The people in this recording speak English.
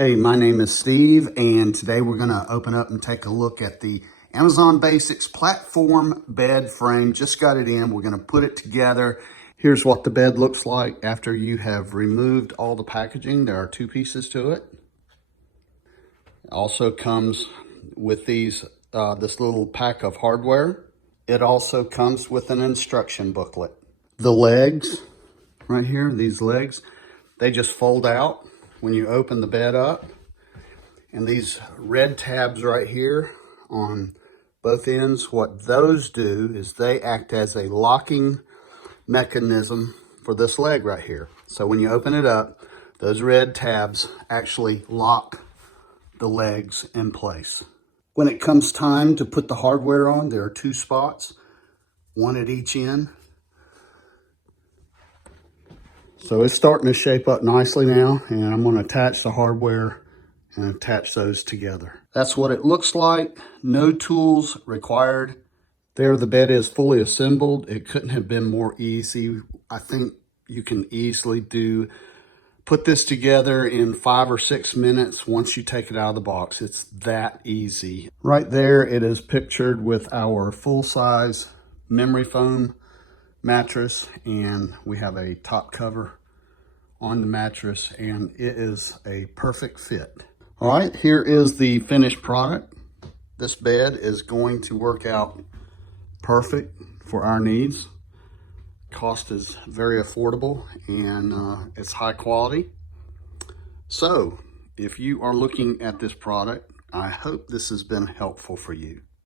Hey, my name is Steve, and today we're going to open up and take a look at the Amazon Basics platform bed frame. Just got it in. We're going to put it together. Here's what the bed looks like after you have removed all the packaging. There are two pieces to it. It also comes with this little pack of hardware. It also comes with an instruction booklet. The legs right here, these legs, they just fold out when you open the bed up. And these red tabs right here on both ends, what those do is they act as a locking mechanism for this leg right here. So when you open it up, those red tabs actually lock the legs in place. When it comes time to put the hardware on, there are two spots, one at each end. So it's starting to shape up nicely now, and I'm going to attach the hardware and attach those together. That's what it looks like. No tools required. There the bed is fully assembled. It couldn't have been more easy. I think you can easily put this together in 5 or 6 minutes once you take it out of the box. It's that easy. Right there it is pictured with our full-size memory foam mattress, and we have a top cover on the mattress, and it is a perfect fit. All right, here is the finished product. This bed is going to work out perfect for our needs. Cost is very affordable, and it's high quality. So if you are looking at this product, I hope this has been helpful for you.